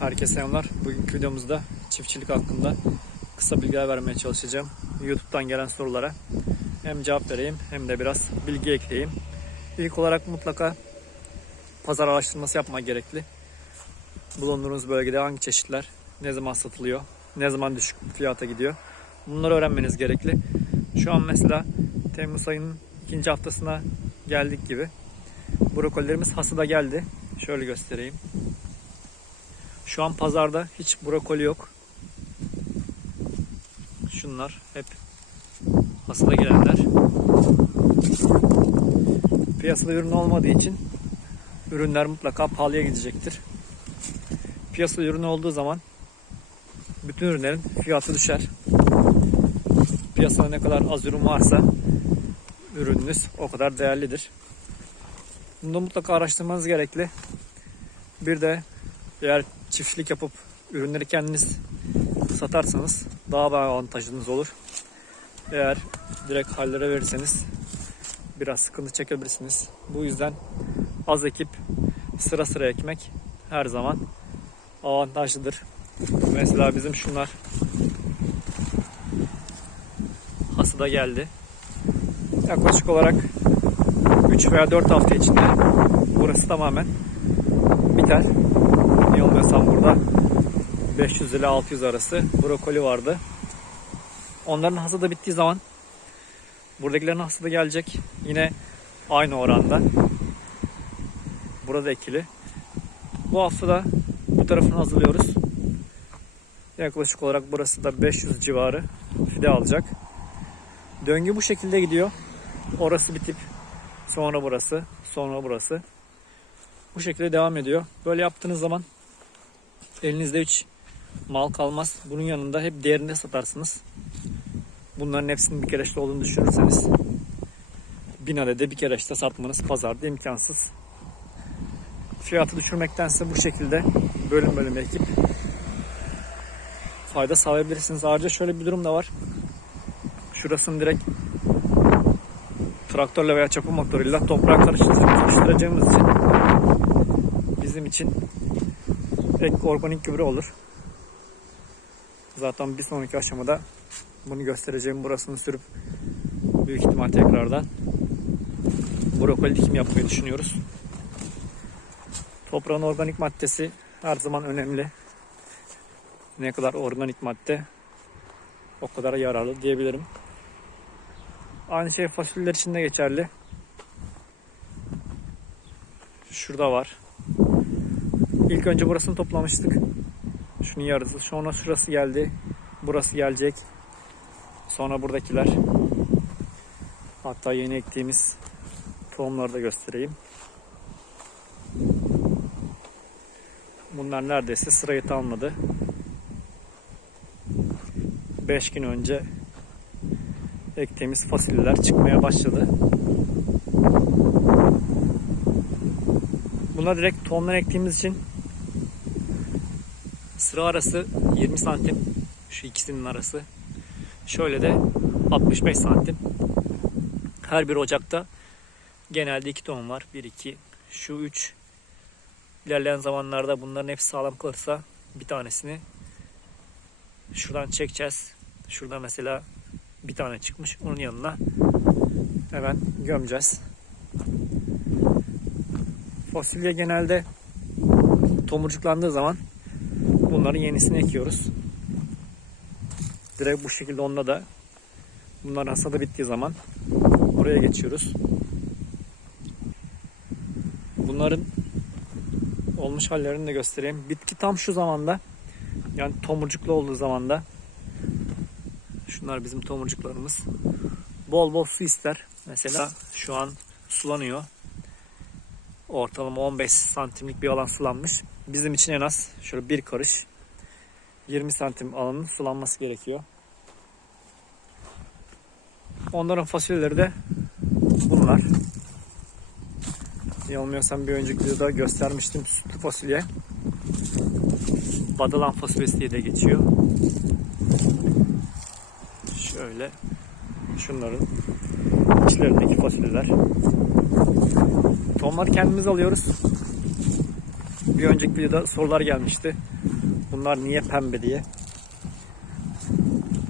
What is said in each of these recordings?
Herkese selamlar. Bugünkü videomuzda çiftçilik hakkında kısa bilgiler vermeye çalışacağım. YouTube'dan gelen sorulara hem cevap vereyim hem de biraz bilgi ekleyeyim. İlk olarak mutlaka pazar araştırması yapmak gerekli. Bulunduğunuz bölgede hangi çeşitler ne zaman satılıyor, ne zaman düşük fiyata gidiyor. Bunları öğrenmeniz gerekli. Şu an mesela Temmuz ayının ikinci haftasına geldik gibi. Brokolilerimiz hasıda geldi. Şöyle göstereyim. Şu an pazarda hiç brokoli yok. Şunlar hep hasıda gelenler. Piyasada ürün olmadığı için ürünler mutlaka pahalıya gidecektir. Piyasada ürün olduğu zaman bütün ürünlerin fiyatı düşer. Piyasada ne kadar az ürün varsa ürününüz o kadar değerlidir. Bunu da mutlaka araştırmanız gerekli. Bir de eğer çiftçilik yapıp ürünleri kendiniz satarsanız daha bir avantajınız olur. Eğer direkt hallere verirseniz biraz sıkıntı çekebilirsiniz. Bu yüzden az ekip sıra sıra ekmek her zaman avantajlıdır. Mesela bizim şunlar hasıda geldi. Yaklaşık olarak 3 veya 4 hafta içinde burası tamamen biter. Yanılmıyorsam burada 500 ile 600 arası brokoli vardı. Onların hasadı bittiği zaman buradakilerin hasadı gelecek. Yine aynı oranda. Burada ekili. Bu hafta da bu tarafını hazırlıyoruz. Yaklaşık olarak burası da 500 civarı fide alacak. Döngü bu şekilde gidiyor. Orası bitip sonra burası, sonra burası. Bu şekilde devam ediyor. Böyle yaptığınız zaman elinizde hiç mal kalmaz. Bunun yanında hep değerinde satarsınız. Bunların hepsinin bir kereçte olduğunu düşünürseniz bin adede bir kereçte satmanız pazarda imkansız. Fiyatı düşürmektense bu şekilde bölüm bölüm ekip fayda sağlayabilirsiniz. Ayrıca şöyle bir durum da var. Şurasını direkt traktörle veya çapı motoruyla toprağa karıştıracağımız için bizim için ek organik gübre olur. Zaten bir sonraki aşamada bunu göstereceğim. Burasını sürüp büyük ihtimal tekrardan brokoli dikim yapmayı düşünüyoruz. Toprağın organik maddesi her zaman önemli. Ne kadar organik madde o kadar yararlı diyebilirim. Aynı şey fasulyeler için de geçerli. Şurada var. İlk önce burasını toplamıştık. Şunun yarısı. Sonra şurası geldi. Burası gelecek. Sonra buradakiler. Hatta yeni ektiğimiz tohumları da göstereyim. Bunlar neredeyse sırayı tamamladı. 5 gün önce ektiğimiz fasulyeler çıkmaya başladı. Buna direkt tohumdan ektiğimiz için sıra arası 20 santim. Şu ikisinin arası. Şöyle de 65 santim. Her bir ocakta genelde iki tohum var. 1, 2, şu 3. İlerleyen zamanlarda bunların hepsi sağlam kalırsa bir tanesini şuradan çekeceğiz. Şurada mesela bir tane çıkmış. Onun yanına hemen gömeceğiz. Fasulye genelde tomurcuklandığı zaman bunların yenisini ekiyoruz. Direkt bu şekilde onda da bunların hasadı bittiği zaman buraya geçiyoruz. Bunların olmuş hallerini de göstereyim. Bitki tam şu zamanda yani tomurcuklu olduğu zamanda Şunlar bizim tomurcuklarımız. Bol bol su ister. Mesela şu an sulanıyor. Ortalama 15 santimlik bir alan sulanmış. Bizim için en az şöyle bir karış 20 santim alanın sulanması gerekiyor. Onların fasulyeleri de bunlar. Yanılmıyorsam bir önceki videoda göstermiştim sütlü fasulye. Badalan fasulyesi diye de geçiyor. Şöyle şunların içlerindeki fasulyeler. Tohumları kendimiz alıyoruz. Bir önceki videoda sorular gelmişti. Bunlar niye pembe diye.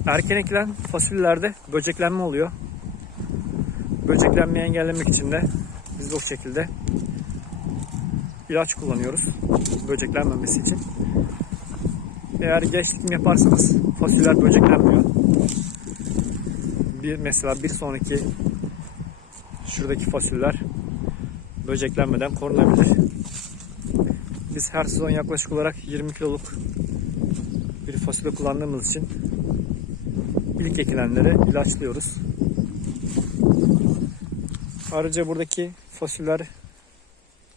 Erken ekilen fasulyelerde böceklenme oluyor. Böceklenmeyi engellemek için de biz de o şekilde ilaç kullanıyoruz. Böceklenmemesi için. Eğer geç dikim yaparsanız fasulyeler böceklenmiyor. Bir mesela bir sonraki şuradaki fasulyeler böceklenmeden korunabilir. Biz her sezon yaklaşık olarak 20 kiloluk bir fasulye kullandığımız için ilk ekilenleri ilaçlıyoruz. Ayrıca buradaki fasulyeler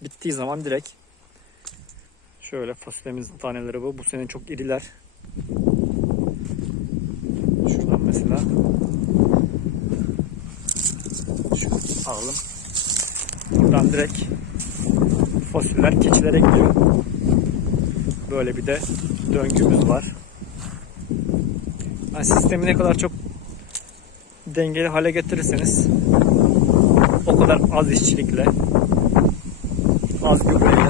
bittiği zaman direkt şöyle fasulyemizin taneleri bu. Bu sene çok iriler. Şuradan mesela şu alalım. Buradan direkt fasulyeler keçilere gidiyor. Böyle bir de döngümüz var. Yani sistemi ne kadar çok dengeli hale getirirseniz o kadar az işçilikle az gübreyle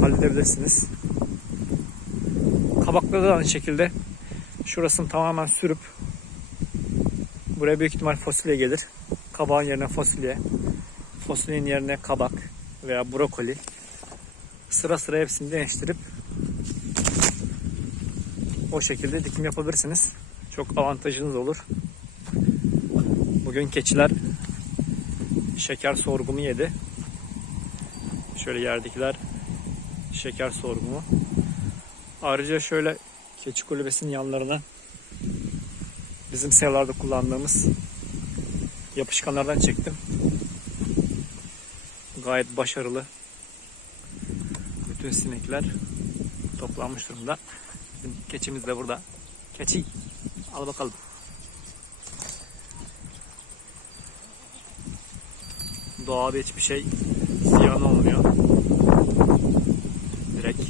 halledebilirsiniz. Kabakları da aynı şekilde şurasını tamamen sürüp buraya büyük ihtimal fasulye gelir. Kabağın yerine fasulye, fasulyenin yerine kabak veya brokoli sıra sıra hepsini değiştirip o şekilde dikim yapabilirsiniz. Çok avantajınız olur. Bugün keçiler şeker sorgumu yedi. Şöyle yerdekiler şeker sorgumu. Ayrıca şöyle keçi kulübesinin yanlarına bizim seralarda kullandığımız yapışkanlardan çektim. Gayet başarılı. Bütün sinekler toplanmış durumda. Bizim keçimiz de burada. Keçi. Al bakalım. Doğada hiçbir şey ziyan olmuyor. Direkt.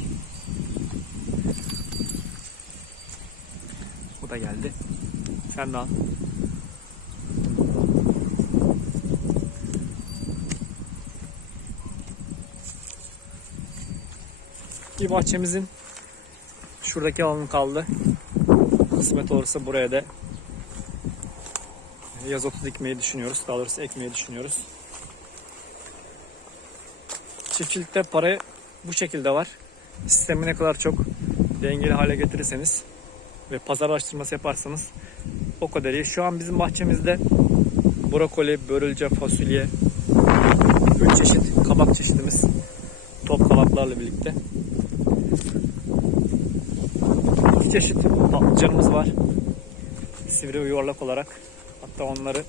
Bu da geldi. Sen de al. Bahçemizin şuradaki alanı kaldı. Kısmet olursa buraya da yaz otu dikmeyi düşünüyoruz. Daha doğrusu ekmeyi düşünüyoruz. Çiftçilikte para bu şekilde var. Sistemi ne kadar çok dengeli hale getirirseniz ve pazar araştırması yaparsanız o kadar iyi. Şu an bizim bahçemizde brokoli, börülce, fasulye, 3 çeşit kabak çeşidimiz top kabaklarla birlikte. İki çeşit patlıcanımız var. Sivri ve yuvarlak olarak. Hatta onları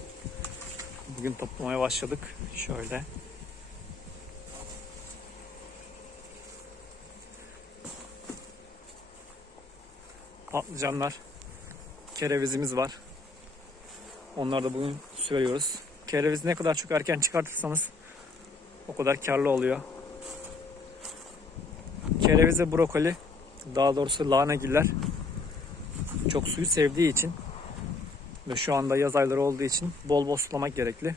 bugün toplamaya başladık. Şöyle. Patlıcanlar. Kerevizimiz var. Onları da bugün söylüyoruz. Kerevizi ne kadar çok erken çıkartırsanız o kadar karlı oluyor. Kereviz ve brokoli daha doğrusu lahanagiller çok suyu sevdiği için ve şu anda yaz ayları olduğu için bol bol sulamak gerekli.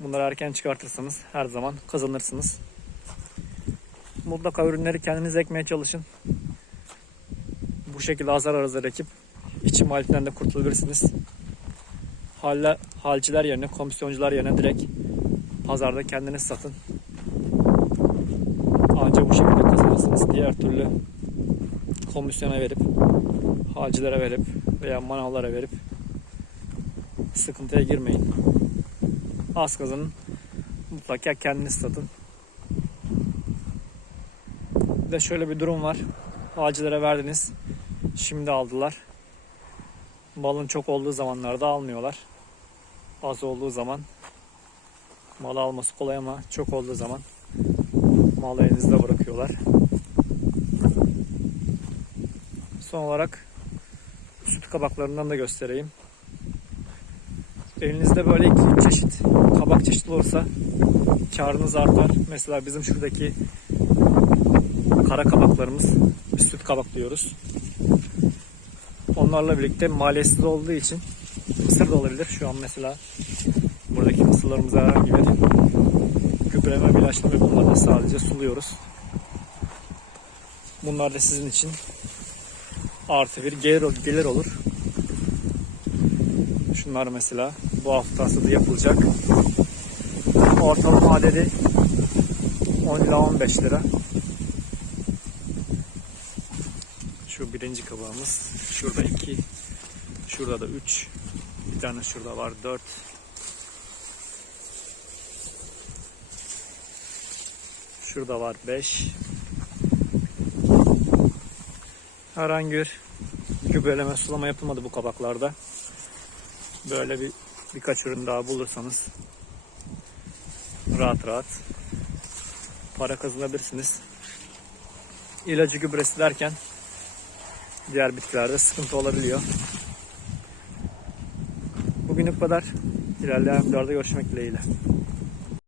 Bunları erken çıkartırsanız her zaman kazanırsınız. Mutlaka ürünleri kendiniz ekmeye çalışın. Bu şekilde azar azar ekip içim maliyetlerinden de kurtulabilirsiniz. Halle, halciler yerine, komisyoncular yerine direkt pazarda kendiniz satın. Ancak bu kazanırsınız. Diğer türlü komisyona verip, halcilere verip veya manavlara verip sıkıntıya girmeyin. Az kazanın. Mutlaka kendiniz satın. Bir de şöyle bir durum var. Halcilere verdiniz. Şimdi aldılar. Malın çok olduğu zamanlarda almıyorlar. Az olduğu zaman malı alması kolay ama çok olduğu zaman malı elinizde bırakıyorlar. Son olarak süt kabaklarından da göstereyim. Elinizde böyle iki çeşit kabak çeşidi olursa karınız artar. Mesela bizim şuradaki kara kabaklarımız biz süt kabak diyoruz. Onlarla birlikte maliyetsiz olduğu için mısır da olabilir. Şu an mesela buradaki mısırlarımıza herhangi bir gübreleme, ilaçlama bunları sadece suluyoruz. Bunlar da sizin için artı bir gelir, gelir olur. Şunlar mesela bu hafta hasadı yapılacak. Ortalama adedi 10 ila 15 lira. Şu birinci kabağımız. Şurada 2. Şurada da 3. Bir tane şurada var 4. Şurada var 5. Herhangi bir gübreleme sulama yapılmadı bu kabaklarda. Böyle bir birkaç ürün daha bulursanız rahat rahat para kazanabilirsiniz. İlacı gübresi derken diğer bitkilerde sıkıntı olabiliyor. Bugünlük bu kadar. İlerleyen videolarda görüşmek dileğiyle.